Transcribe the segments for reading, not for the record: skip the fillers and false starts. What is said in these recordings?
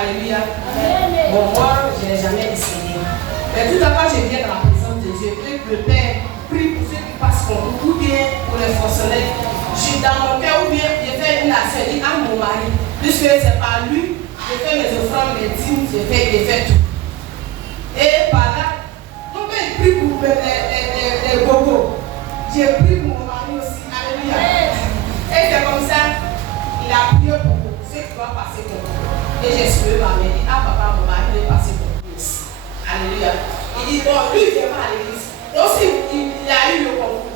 Alléluia. Bon, moi, je n'ai jamais essayé. Mais tout à l'heure, je viens dans la présence de Dieu. Et le Père prie pour ceux qui passent concours, ou bien pour les fonctionnaires. Dans mon cœur, ou bien je fais une affaire à mon mari. Puisque c'est par lui, je fais mes offrandes, mes dîmes, je fais tout. Et par là, mon père prie pour les gogos. J'ai prié pour mon mari aussi. Alléluia. Et c'est comme ça, il a prié pour ceux qui doivent passer concours. Et j'ai suivi ma mère. Il dit, ah papa, mon mari est passé concours aussi. Alléluia. Il dit, bon, lui, il vient pas à l'église. Aussi, il a eu le concours.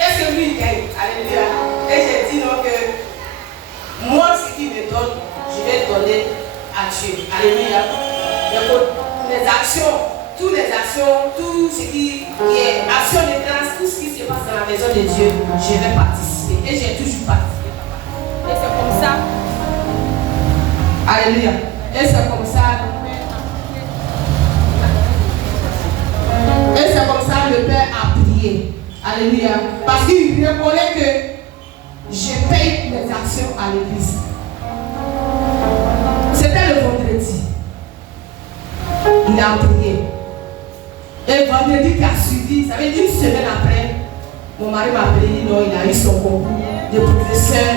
Qu'est-ce que lui, il gagne? Alléluia. Et j'ai dit donc que moi, ce qu'il me donne, je vais donner à Dieu. Alléluia. Les actions, toutes les actions, tout ce qui est action de grâce, tout ce qui se passe dans la maison de Dieu, je vais participer. Et j'ai toujours participé. Et c'est comme ça. Alléluia. Et c'est comme ça. Et c'est comme ça le Père a prié. Alléluia. Parce qu'il reconnaît que je paye mes actions à l'église. C'était le vendredi. Il a prié. Et le vendredi qui a suivi, ça veut dire une semaine après, mon mari m'a appelé, non, il a eu son concours de professeur.